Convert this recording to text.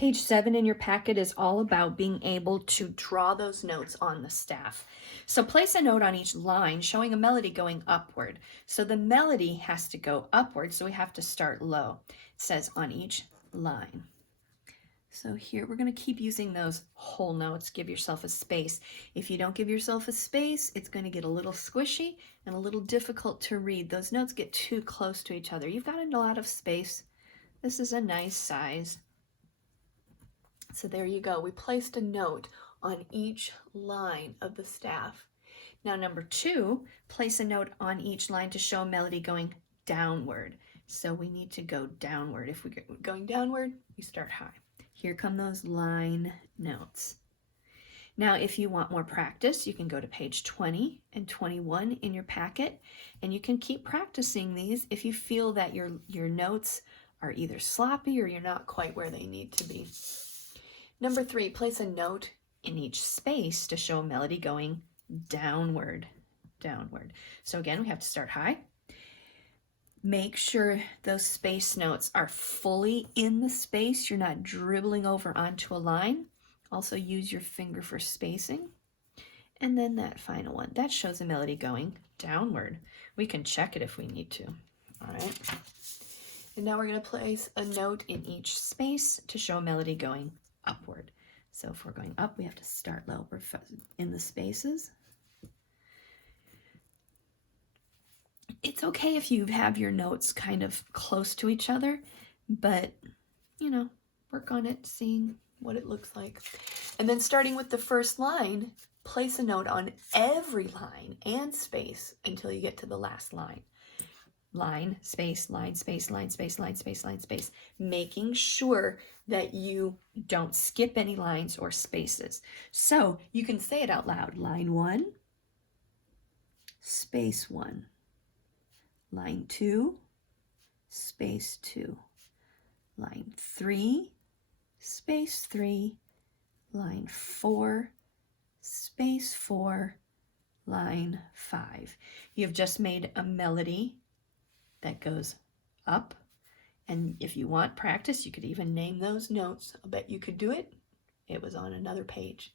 Page 7 in your packet is all about being able to draw those notes on the staff. So place a note on each line showing a melody going upward. So the melody has to go upward, so we have to start low. It says on each line. So here we're going to keep using those whole notes. Give yourself a space. If you don't give yourself a space, it's going to get a little squishy and a little difficult to read. Those notes get too close to each other. You've got a lot of space. This is a nice size. So there you go. We placed a note on each line of the staff. Now number 2, place a note on each line to show a melody going downward. So we need to go downward. If we're going downward, we start high. Here come those line notes. Now if you want more practice, you can go to page 20 and 21 in your packet, and you can keep practicing these if you feel that your notes are either sloppy or you're not quite where they need to be. Number 3, place a note in each space to show a melody going downward, downward. So again, we have to start high. Make sure those space notes are fully in the space. You're not dribbling over onto a line. Also use your finger for spacing. And then that final one, that shows a melody going downward. We can check it if we need to. All right. And now we're going to place a note in each space to show a melody going upward. So if we're going up, we have to start low. We're in the spaces. It's okay if you have your notes kind of close to each other, but, you know, work on it, seeing what it looks like. And then starting with the first line, place a note on every line and space until you get to the last line. Line, space, line, space, line, space, line, space, line, space, making sure that you don't skip any lines or spaces. So you can say it out loud. Line 1, space 1. Line 2, space 2. Line 3, space 3. Line 4, space 4. Line 5. You've just made a melody that goes up, and if you want practice, you could even name those notes. I'll bet you could do it. It was on another page.